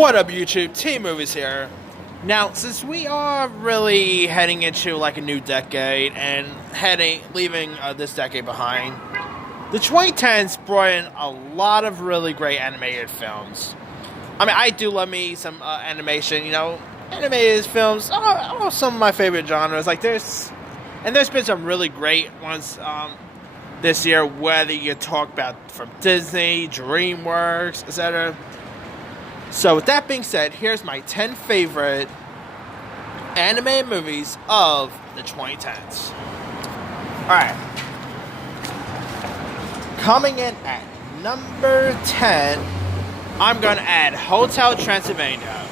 What up, YouTube? T-Movies here. Now, since we are really heading into like a new decade and leaving this decade behind, the 2010s brought in a lot of really great animated films. I mean, I do love me some animation. Animated films are some of my favorite genres. There's been some really great ones this year. Whether you talk about from Disney, DreamWorks, etc. So with that being said, here's my 10 favorite animated movies of the 2010s. Alright. Coming in at number 10, I'm going to add Hotel Transylvania.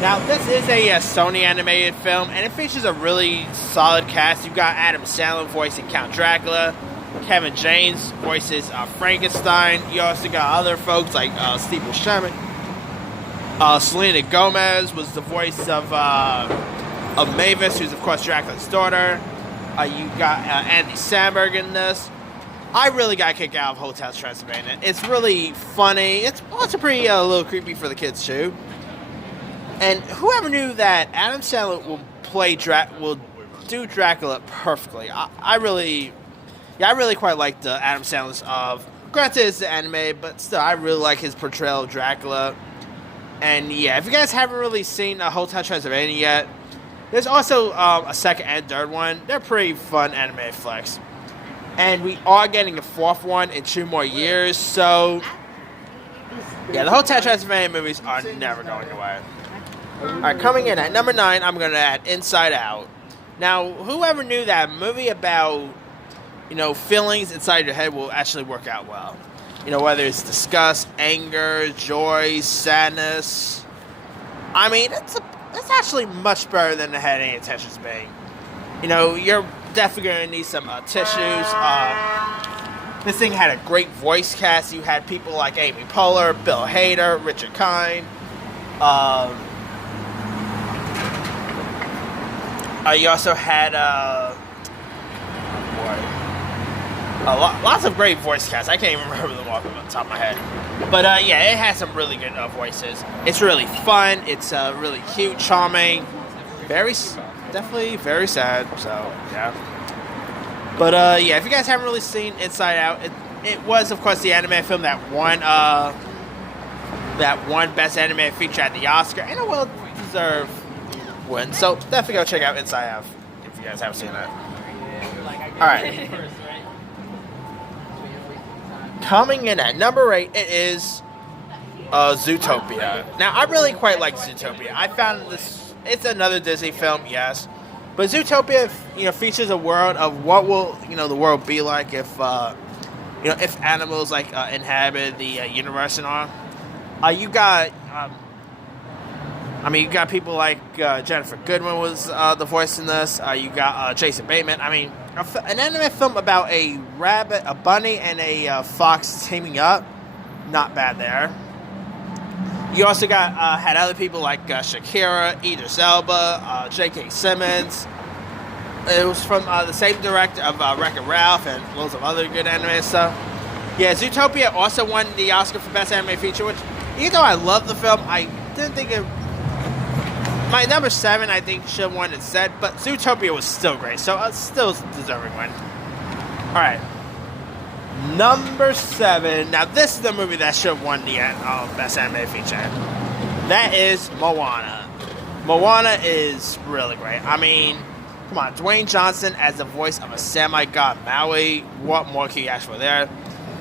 Now, this is a Sony animated film, and it features a really solid cast. You've got Adam Sandler voicing Count Dracula, Kevin James voices Frankenstein. You also got other folks like Steve Buscemi. Selena Gomez was the voice of Mavis, who's of course Dracula's daughter. You got Andy Samberg in this. I really got a kick out of Hotel Transylvania. It's really funny. It's also pretty a little creepy for the kids too. And whoever knew that Adam Sandler will do Dracula perfectly. I really quite like the Adam Sandler's of. Granted, it's the anime, but still, I really like his portrayal of Dracula. And yeah, if you guys haven't really seen Hotel Transylvania yet, there's also a second and third one. They're pretty fun animated flicks. And we are getting a fourth one in 2 more years, so yeah, the Hotel Transylvania movies are never going away. Alright, coming in at number 9, I'm going to add Inside Out. Now, whoever knew that a movie about, feelings inside your head will actually work out well. Whether it's disgust, anger, joy, sadness. I mean, it's actually much better than it had any intentions being. You're definitely going to need some tissues. This thing had a great voice cast. You had people like Amy Poehler, Bill Hader, Richard Kind. You also had lots of great voice casts. I can't even remember them off the top of my head. But yeah, it has some really good voices. It's really fun. It's really cute, charming. Definitely very sad. So yeah. But yeah, if you guys haven't really seen Inside Out, it was of course the anime film that won Best Animated Feature at the Oscar, and a well-deserved win. So definitely go check out Inside Out if you guys haven't seen that. All right. Coming in at number 8, it is Zootopia. Now, I really quite like Zootopia. I found this, it's another Disney film, yes. But Zootopia, features a world of what will, the world be like if, if animals, inhabit the universe and all. You got people like Jennifer Goodwin was the voice in this. You got Jason Bateman. I mean, an anime film about a rabbit, a bunny, and a fox teaming up. Not bad there. You also had other people like Shakira, Idris Elba, J.K. Simmons. It was from the same director of Wreck-It Ralph and loads of other good anime stuff. Yeah, Zootopia also won the Oscar for Best Anime Feature, which, even though I love the film, I didn't think it... My number 7, I think, should have won instead, but Zootopia was still great, so it's still deserving win. Alright. Number 7. Now, this is the movie that should have won the Best Animated Feature. That is Moana. Moana is really great. I mean, come on, Dwayne Johnson as the voice of a semi-god Maui. What more can you ask for there?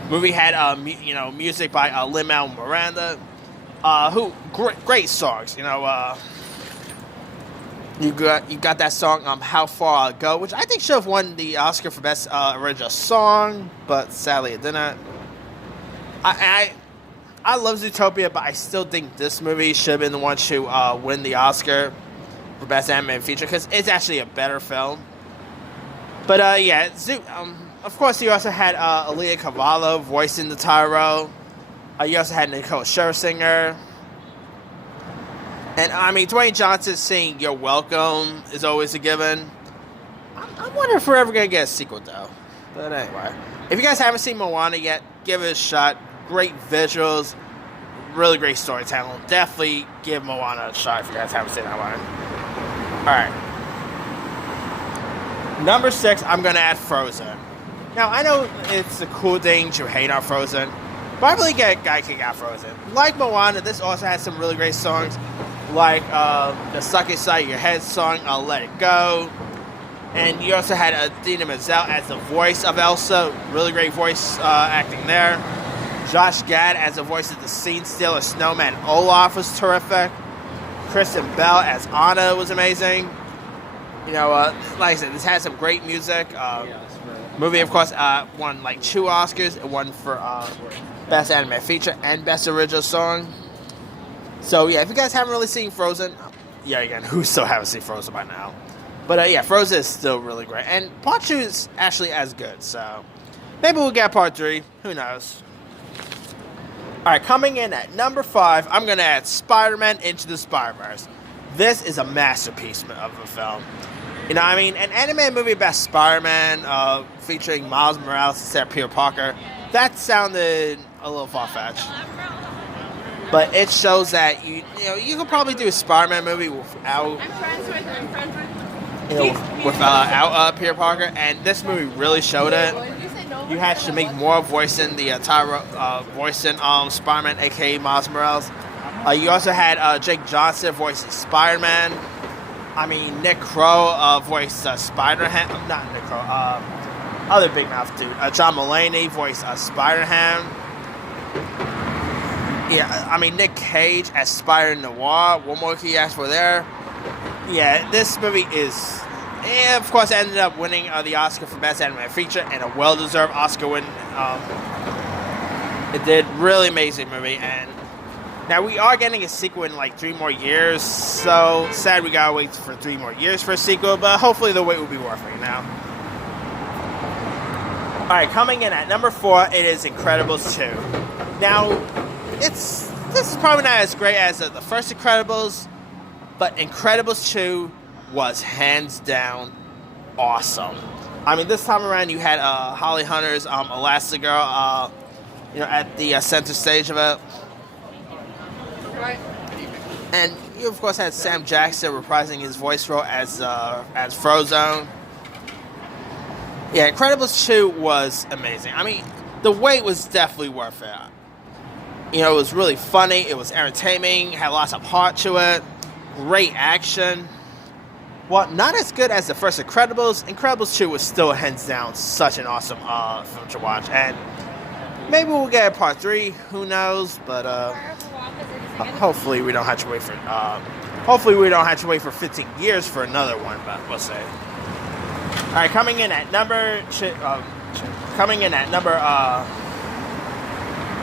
Movie had, music by Lin-Manuel Miranda. Great songs, You got that song, How Far I'll Go, which I think should have won the Oscar for Best Original Song, but sadly it didn't. I love Zootopia, but I still think this movie should have been the one to win the Oscar for Best Animated Feature, because it's actually a better film. But yeah, of course you also had Aaliyah Cavallo voicing the Tyro. You also had Nicole Scherzinger. And, Dwayne Johnson saying "You're welcome" is always a given. I wonder if we're ever going to get a sequel, though. But anyway. If you guys haven't seen Moana yet, give it a shot. Great visuals. really great storytelling. Definitely give Moana a shot if you guys haven't seen that one. Alright. Number 6, I'm going to add Frozone. Now, I know it's a cool thing to hate on Frozone, but I really get a guy kick out Frozone. Like Moana, this also has some really great songs, like the Suck Inside Your Head song, Let It Go. And you also had Idina Menzel as the voice of Elsa. Really great voice acting there. Josh Gad as the voice of the Scene Stealer Snowman Olaf was terrific. Kristen Bell as Anna was amazing. You know, like I said, this has some great music. Movie, of course, won like 2 Oscars. It won for Best Animated Feature and Best Original Song. So yeah, if you guys haven't really seen Frozen, yeah, again, who still haven't seen Frozen by now? But yeah, Frozen is still really great. And part 2 is actually as good, so maybe we'll get part 3. Who knows? Alright, coming in at number 5, I'm going to add Spider-Man Into the Spider-Verse. This is a masterpiece of a film. You know, I mean, an animated movie about Spider-Man featuring Miles Morales instead of Peter Parker, that sounded a little far-fetched. But it shows that, you know, you could probably do a Spider-Man movie without... without Peter Parker, and this movie really showed it. You had to make more voicing the entire voicing Spider-Man, aka Miles Morales. You also had Jake Johnson voicing Spider-Man. I mean, Nick Kroll voiced Spider-Ham. Not Nick Kroll. Other big mouth dude. John Mulaney voiced Spider-Ham. Yeah, I mean, Nick Cage as Spider-Noir. What more can you ask for there? Yeah, this movie is... And of course, ended up winning the Oscar for Best Animated Feature and a well-deserved Oscar win. It did really amazing movie, and now we are getting a sequel in like 3 more years. So sad we gotta wait for 3 more years for a sequel, but hopefully the wait will be worth it now. All right, coming in at number 4, it is Incredibles 2. Now, this is probably not as great as the first Incredibles, but Incredibles 2 was hands down awesome. I mean, this time around you had Holly Hunter's Elastigirl, you know, at the center stage of it, and you of course had Sam Jackson reprising his voice role as Frozone. Yeah, Incredibles 2 was amazing. I mean, the wait was definitely worth it. You know, it was really funny. It was entertaining. Had lots of heart to it. Great action. Well, not as good as the first Incredibles. Incredibles 2 was still hands down such an awesome film to watch, and maybe we'll get a part 3. Who knows? But hopefully we don't have to wait for. Hopefully we don't have to wait for 15 years for another one. But we'll see. All right, coming in at number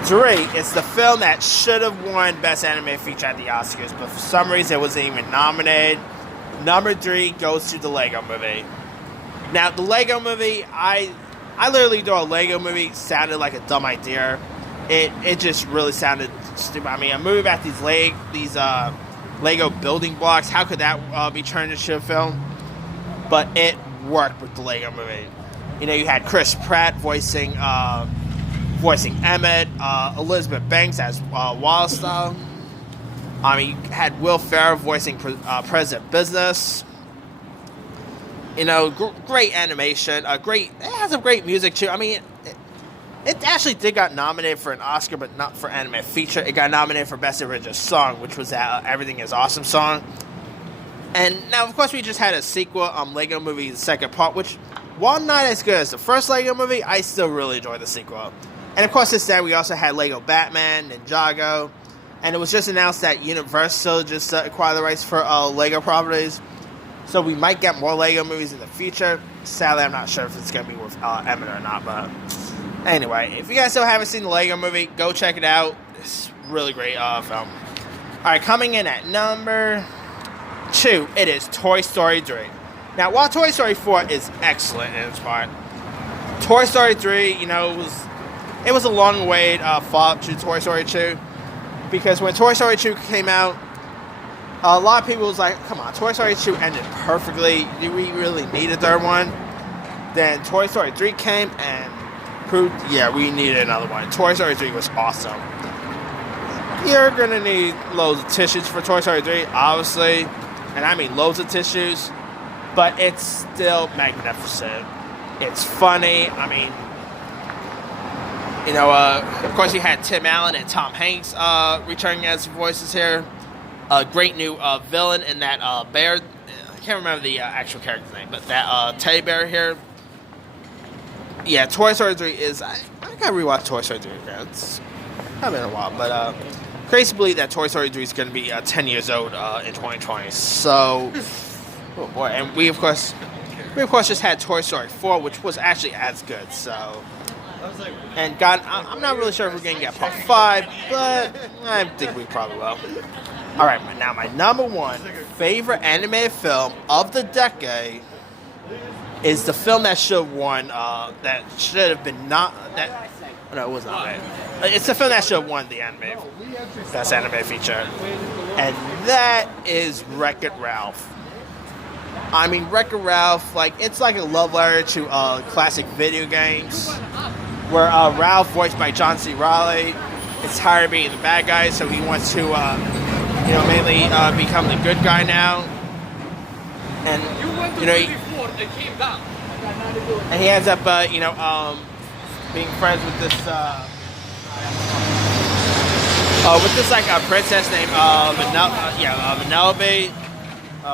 3, it's the film that should have won Best Animated Feature at the Oscars, but for some reason it wasn't even nominated. Number 3 goes to the Lego Movie. Now, the Lego Movie, I literally thought a Lego movie sounded like a dumb idea. It just really sounded stupid. I mean, a movie about these Lego building blocks, how could that be turned into a film? But it worked with the Lego Movie. You know, you had Chris Pratt voicing Emmett, Elizabeth Banks as Wallace. I mean, you had Will Ferrell voicing President Business. You know, great animation. It has some great music too. I mean, it actually did got nominated for an Oscar, but not for animated feature. It got nominated for Best Original Song, which was that Everything Is Awesome song. And now, of course, we just had a sequel, Lego Movie: The Second Part, which, while not as good as the first Lego Movie, I still really enjoyed the sequel. And of course, instead we also had Lego Batman, Ninjago. And it was just announced that Universal just acquired the rights for Lego properties. So we might get more Lego movies in the future. Sadly, I'm not sure if it's going to be with Emmett or not. But anyway, if you guys still haven't seen the Lego Movie, go check it out. It's a really great film. Alright, coming in at number 2, it is Toy Story 3. Now, while Toy Story 4 is excellent in its part, Toy Story 3, you know, it was a long-awaited follow-up to Toy Story 2. Because when Toy Story 2 came out, a lot of people was like, come on, Toy Story 2 ended perfectly. Do we really need a third one? Then Toy Story 3 came and proved, yeah, we needed another one. Toy Story 3 was awesome. You're gonna need loads of tissues for Toy Story 3, obviously, and I mean loads of tissues, but it's still magnificent. It's funny. I mean, of course you had Tim Allen and Tom Hanks returning as voices here. A great new villain in that bear. I can't remember the actual character's name, but that teddy bear here. Yeah, Toy Story 3 is... I gotta rewatch Toy Story 3 again. It's been a while, but crazy to believe that Toy Story 3 is going to be 10 years old in 2020. So, oh boy, and we of course just had Toy Story 4, which was actually as good. So, and God, I'm not really sure if we're going to get Part 5, but I think we probably will. All right, now my number one favorite animated film of the decade is the film that should have won. That should have been not that. No, it was not bad. It's the film that should have won the best animated feature, and that is Wreck-It Ralph. I mean, Wreck-It Ralph, it's like a love letter to classic video games, where Ralph, voiced by John C. Reilly, is tired of being the bad guy, so he wants to, mainly become the good guy now, and he ends up, being friends with this princess named Vanellope,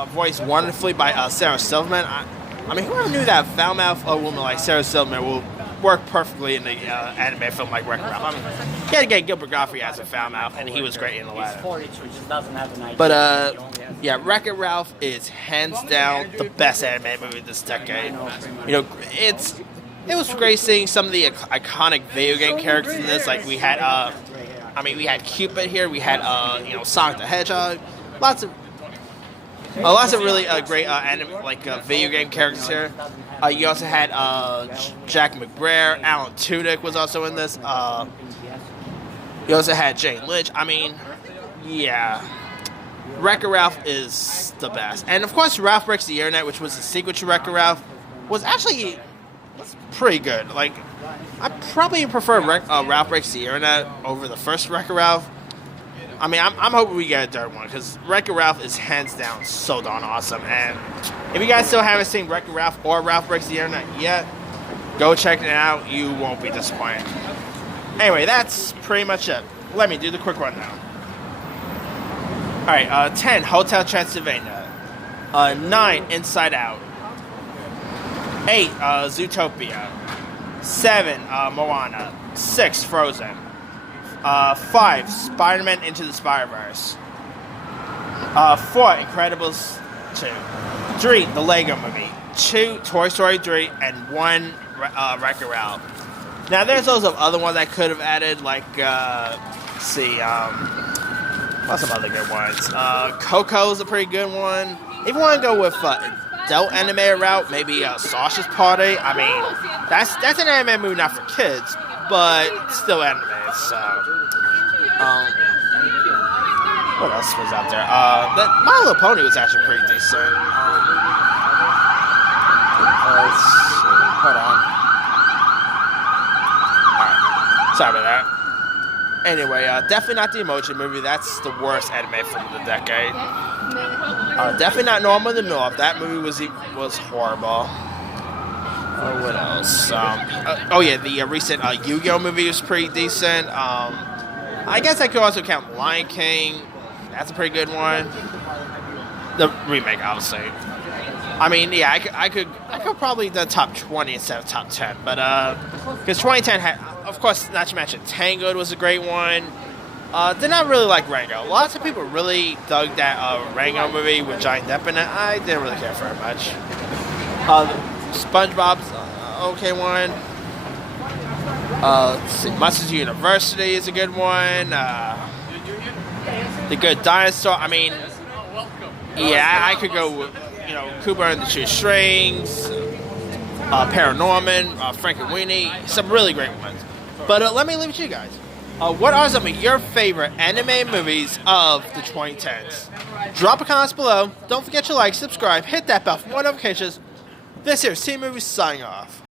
voiced wonderfully by Sarah Silverman. I mean, whoever knew that foul-mouthed woman like Sarah Silverman will work perfectly in the anime film like Wreck-It Ralph. I mean, you had to get Gilbert Gottfried as a foul-mouth, and he was great in the latter. But Wreck-It Ralph is hands down the best anime movie this decade. It was great seeing some of the iconic video game characters in this. Like we had, we had Cupid here. We had, Sonic the Hedgehog. Lots of really great video game characters here. You also had Jack McBrayer. Alan Tudyk was also in this. You also had Jane Lynch. I mean, yeah. Wreck-It Ralph is the best. And of course, Ralph Breaks the Internet, which was a sequel to Wreck-It Ralph, was actually... That's pretty good. I probably prefer Ralph Breaks the Internet over the first Wreck-It Ralph. I mean, I'm hoping we get a third one, because Wreck-It Ralph is hands down so darn awesome. And if you guys still haven't seen Wreck-It Ralph or Ralph Breaks the Internet yet, go check it out. You won't be disappointed. Anyway, that's pretty much it. Let me do the quick rundown. Alright, 10, Hotel Transylvania. 9, Inside Out. 8, Zootopia. 7, Moana. 6, Frozone. 5, SpiderMan Into the Spider-Verse. 4, Incredibles 2. 3, The Lego Movie. 2, Toy Story 3. And 1, Wreck-It Ralph. Now, there's also other ones I could have added, what's some other good ones? Coco's a pretty good one. If you want to go with adult animated route, maybe Sausage Party. I mean, that's an anime movie not for kids, but still animated. So, what else was out there? My Little Pony was actually pretty decent. Hold on. Alright, sorry about that. Anyway, definitely not the Emoji Movie. That's the worst anime film of the decade. Definitely not Norma the North. That movie was horrible. What else? The recent Yu-Gi-Oh movie was pretty decent. I guess I could also count Lion King. That's a pretty good one. The remake, obviously. I mean, yeah, I could probably do top 20 instead of top 10, but because 2010 had, of course, not to mention Tangled was a great one. Did not really like Rango. Lots of people really dug that Rango movie with Johnny Depp in it. I didn't really care for it much. SpongeBob's okay one. Monsters University is a good one. The Good Dinosaur. I mean, yeah, I could go with, Cooper and the Two Strings, Paranorman, Frankenweenie, some really great ones. But let me leave it to you guys. What are some of your favorite anime movies of the 2010s? Drop a comment below. Don't forget to like, subscribe, hit that bell for more notifications. This here is Team Movies signing off.